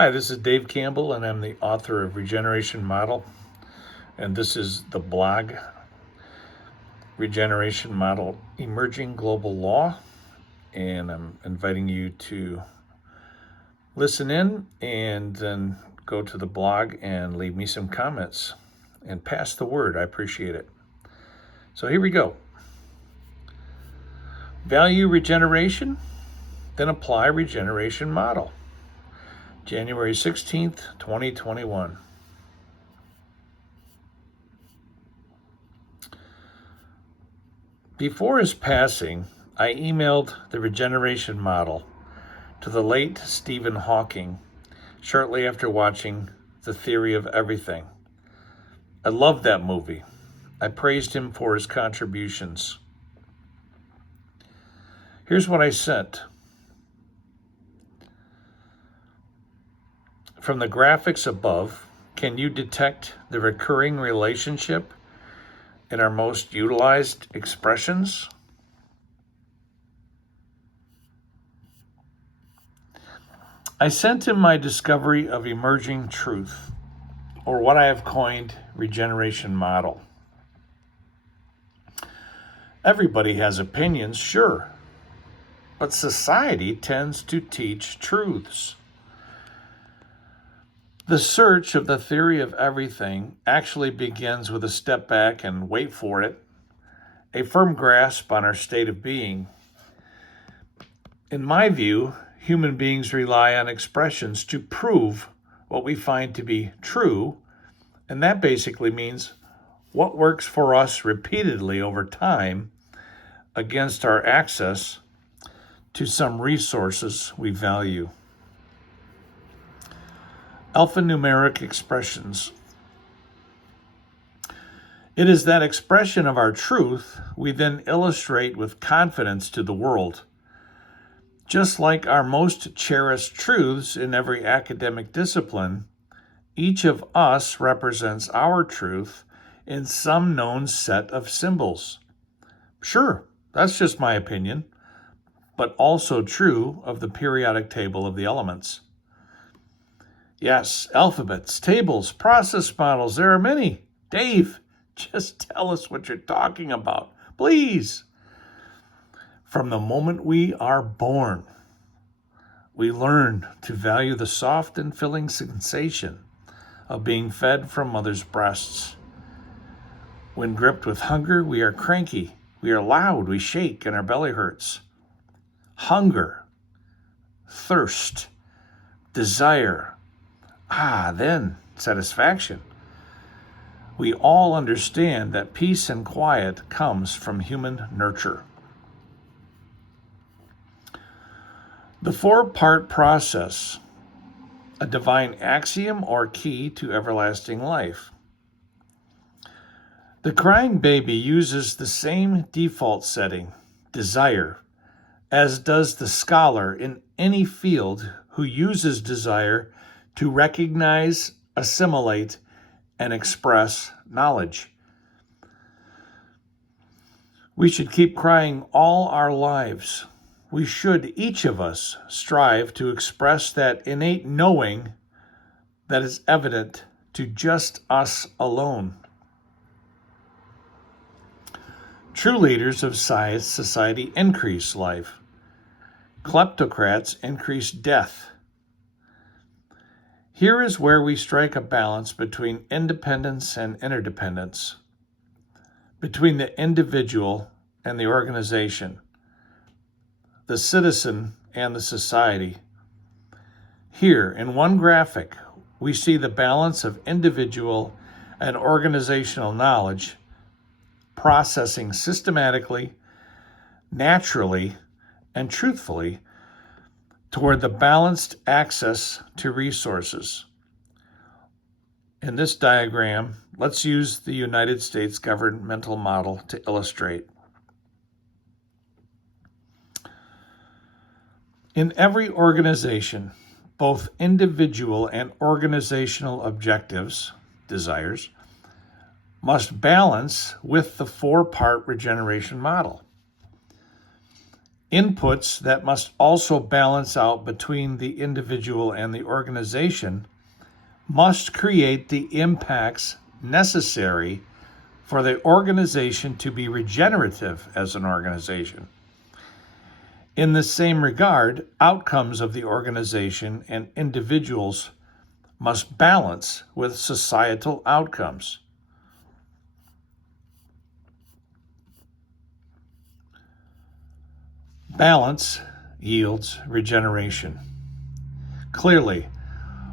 Hi, this is Dave Campbell, and I'm the author of Regeneration Model. And this is the blog, Regeneration Model Emerging Global Law. And I'm inviting you to listen in and then go to the blog and leave me some comments and pass the word. I appreciate it. So here we go. Value regeneration, then apply regeneration model. January 16th, 2021. Before his passing, I emailed the regeneration model to the late Stephen Hawking shortly after watching The Theory of Everything. I loved that movie. I praised him for his contributions. Here's what I sent. From the graphics above, can you detect the recurring relationship in our most utilized expressions? I sent him my discovery of emerging truth, or what I have coined regeneration model. Everybody has opinions, sure, but society tends to teach truths. The search of the theory of everything actually begins with a step back and wait for it, a firm grasp on our state of being. In my view, human beings rely on expressions to prove what we find to be true, and that basically means what works for us repeatedly over time against our access to some resources we value. Alphanumeric expressions. It is that expression of our truth we then illustrate with confidence to the world. Just like our most cherished truths in every academic discipline, each of us represents our truth in some known set of symbols. Sure, that's just my opinion, but also true of the periodic table of the elements. Yes, alphabets, tables, process models, there are many. Dave, just tell us what you're talking about, please. From the moment we are born, we learn to value the soft and filling sensation of being fed from mother's breasts. When gripped with hunger, we are cranky, we are loud, we shake, and our belly hurts. Hunger, thirst, desire, then satisfaction. We all understand that peace and quiet comes from human nurture. The four-part process, a divine axiom or key to everlasting life. The crying baby uses the same default setting, desire, as does the scholar in any field who uses desire to recognize, assimilate, and express knowledge. We should keep crying all our lives. We should, each of us, strive to express that innate knowing that is evident to just us alone. True leaders of society increase life. Kleptocrats increase death. Here is where we strike a balance between independence and interdependence, between the individual and the organization, the citizen and the society. Here, in one graphic, we see the balance of individual and organizational knowledge processing systematically, naturally, and truthfully toward the balanced access to resources. In this diagram, let's use the United States governmental model to illustrate. In every organization, both individual and organizational objectives, desires, must balance with the four-part regeneration model. Inputs that must also balance out between the individual and the organization must create the impacts necessary for the organization to be regenerative as an organization. In the same regard, outcomes of the organization and individuals must balance with societal outcomes. Balance yields regeneration. Clearly,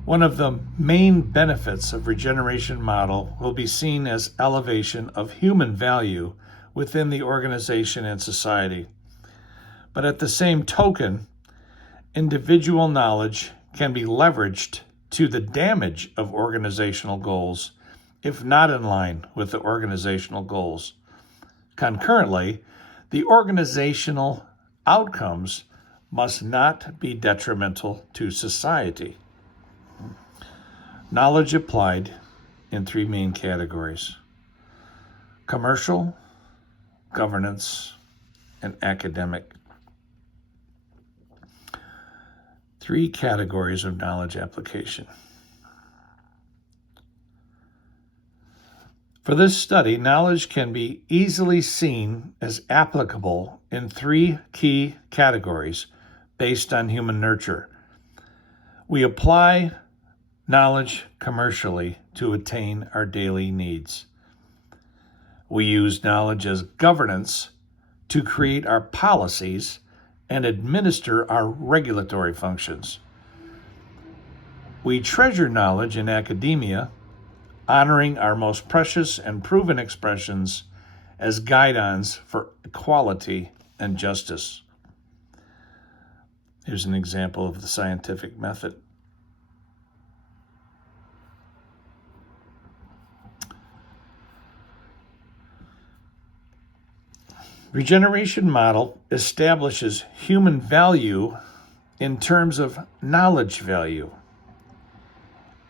one of the main benefits of regeneration model will be seen as elevation of human value within the organization and society. But at the same token, individual knowledge can be leveraged to the damage of organizational goals if not in line with the organizational goals. Concurrently, the organizational outcomes must not be detrimental to society. Knowledge applied in three main categories: commercial, governance, and academic. Three categories of knowledge application. For this study, knowledge can be easily seen as applicable in three key categories based on human nurture. We apply knowledge commercially to attain our daily needs. We use knowledge as governance to create our policies and administer our regulatory functions. We treasure knowledge in academia, honoring our most precious and proven expressions as guidons for equality and justice. Here's an example of the scientific method. Regeneration model establishes human value in terms of knowledge value.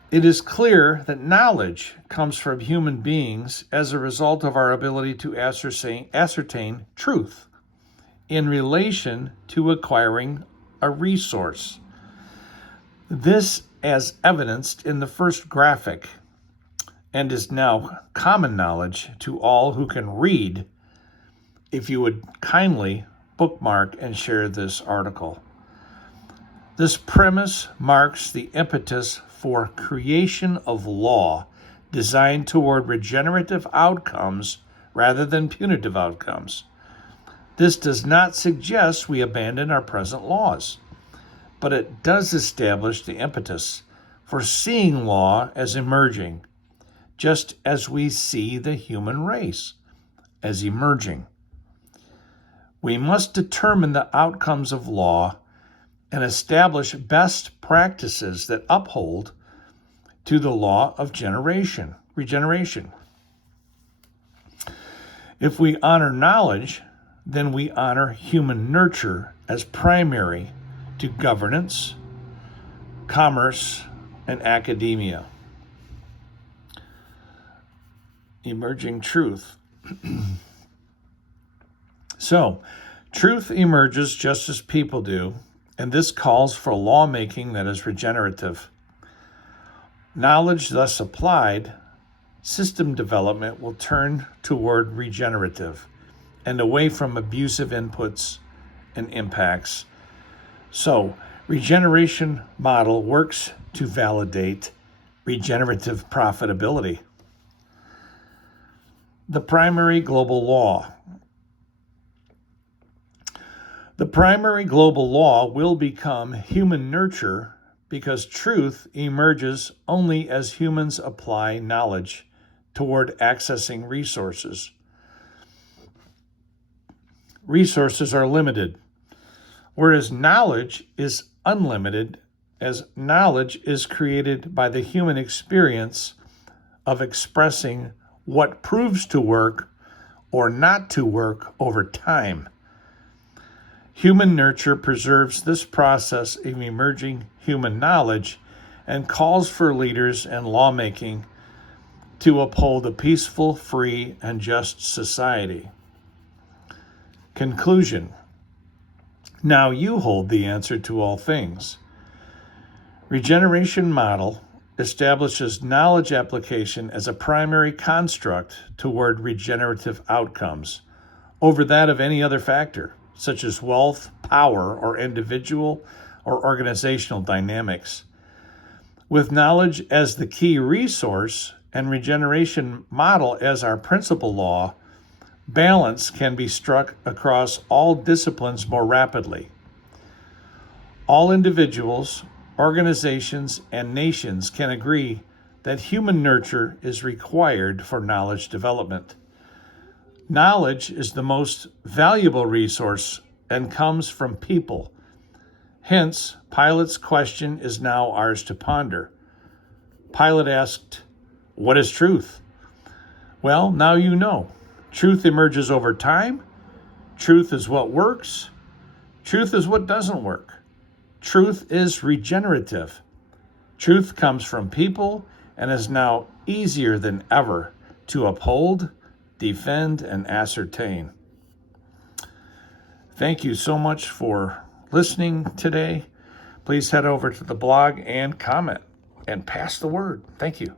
It is clear that knowledge comes from human beings as a result of our ability to ascertain truth in relation to acquiring a resource. This, as evidenced in the first graphic, and is now common knowledge to all who can read. If you would kindly bookmark and share this article. This premise marks the impetus for creation of law designed toward regenerative outcomes rather than punitive outcomes. This does not suggest we abandon our present laws, but it does establish the impetus for seeing law as emerging, just as we see the human race as emerging. We must determine the outcomes of law and establish best practices that uphold to the law of regeneration. If we honor knowledge, then we honor human nurture as primary to governance, commerce, and academia. Emerging truth. So, truth emerges just as people do, and this calls for lawmaking that is regenerative. Knowledge thus applied, system development will turn toward regenerative and away from abusive inputs and impacts. So, regeneration model works to validate regenerative profitability. The primary global law. The primary global law will become human nurture because truth emerges only as humans apply knowledge toward accessing resources. Resources are limited, whereas knowledge is unlimited, as knowledge is created by the human experience of expressing what proves to work or not to work over time. Human nurture preserves this process of emerging human knowledge and calls for leaders and lawmaking to uphold a peaceful, free, and just society. Conclusion. Now you hold the answer to all things. Regeneration model establishes knowledge application as a primary construct toward regenerative outcomes over that of any other factor, such as wealth, power, or individual or organizational dynamics. With knowledge as the key resource and regeneration model as our principal law, balance can be struck across all disciplines more rapidly. All individuals, organizations, and nations can agree that human nurture is required for knowledge development. Knowledge is the most valuable resource and comes from people. Hence, Pilate's question is now ours to ponder. Pilate asked, "What is truth?" Well, now you know. Truth emerges over time. Truth is what works. Truth is what doesn't work. Truth is regenerative. Truth comes from people and is now easier than ever to uphold, defend, and ascertain. Thank you so much for listening today. Please head over to the blog and comment and pass the word. Thank you.